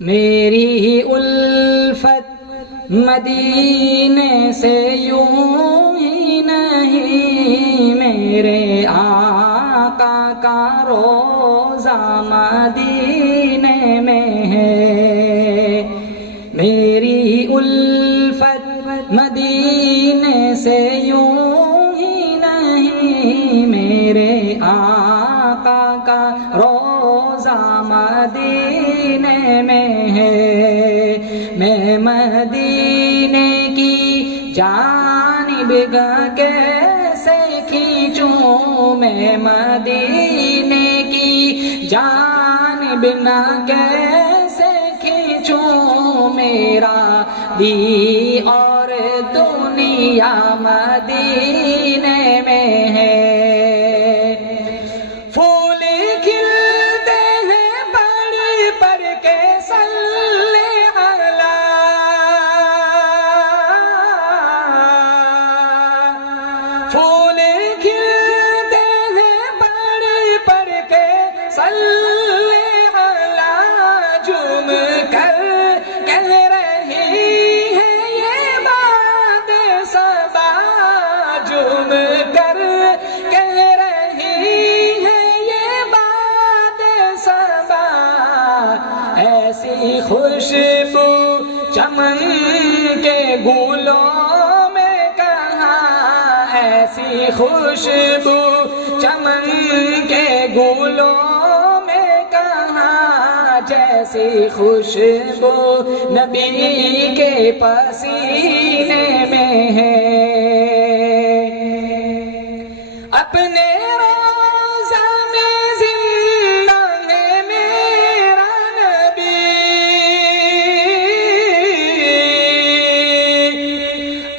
میری الفت مدینے سے یوں ہی نہیں، میرے آقا کا روزہ مدینے میں ہے۔ میری الفت مدینے سے یوں ہی نہیں، میرے آقا کا روزہ مدینے میں ہے۔ میں مدینے کی جانب کیسے کھینچوں، میں مدینے کی جانب نہ کیسے کھینچوں، میرا دی اور دنیا مدینے میں ہے۔ پھول کھلتے ہیں بڑھ بڑھ کے صلی اللہ، جھوم کر کہہ رہی ہے یہ بات صبا، جھوم کر کہہ رہی ہے یہ بات صبا۔ ایسی خوشبو چمن کے گلوں ایسی خوشبو چمن کے گلوں میں کہاں، جیسی خوشبو نبی کے پسینے میں ہے۔ اپنے روضہ میں زندہ ہے میرا نبی،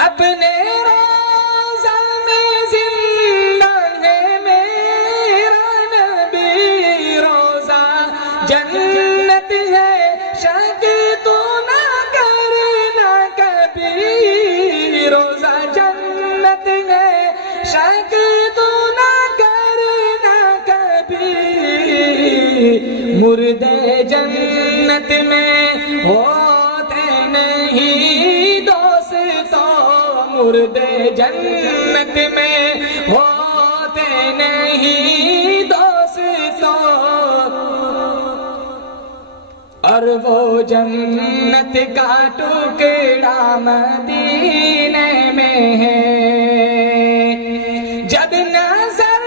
اپنے جنت ہے شک تو نہ کرنا کبھی، روزہ جنت ہے شک تو نہ کرنا کبھی، مردے جنت میں ہوتے نہیں دوستو، مردے جنت میں ہوتے نہیں دوستو، اور وہ جنت کا ٹکڑا مدینے میں ہے۔ جب نظر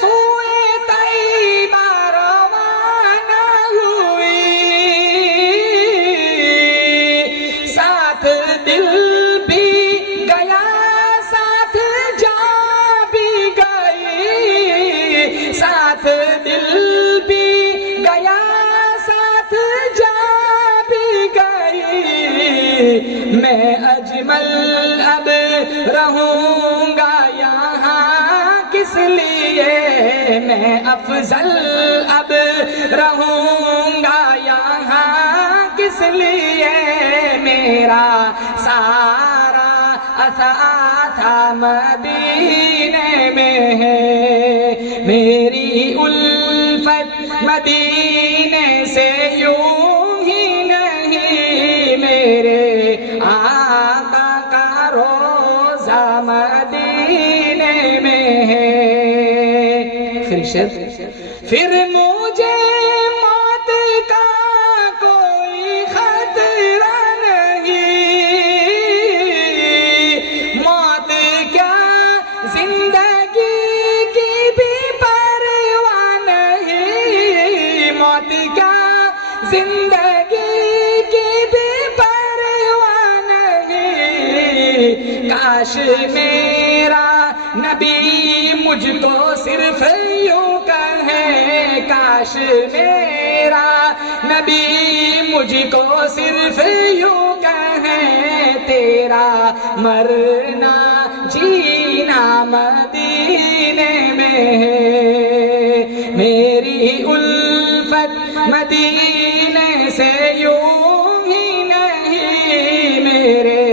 سوئے طیبہ روانہ ہوئی، ساتھ دل بھی گیا ساتھ جا بھی گئی، ساتھ دل بھی گیا میں اجمل اب رہوں گا یہاں کس لیے، میں افضل اب رہوں گا یہاں کس لیے، میرا سارا اثاثہ مدینے میں ہے۔ میری الفت مدینے سے یوں ہی نہیں، میرے آقا کا روزہ مدینے میں ہے۔ پھر مجھے موت کا کوئی خطرہ نہیں، موت کیا زندگی کی بھی پرواہ نہیں، موت کیا زندگی کی بھی کاش میرا نبی مجھ کو صرف یوں کہے، کاش میرا نبی مجھ کو صرف یوں کہے، تیرا مرنا جینا مدینے میں ہے۔ میری الفت مدینے سے یوں ہی نہیں، میرے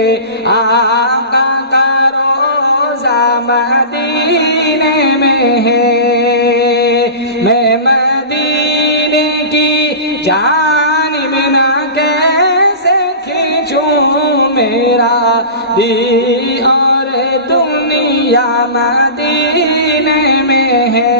آقا کا روزہ مدینے میں ہے۔ میں مدینے مدینے کی جانب نہ کیسے کھینچوں میرا دی اور دنیا مدینے میں ہے.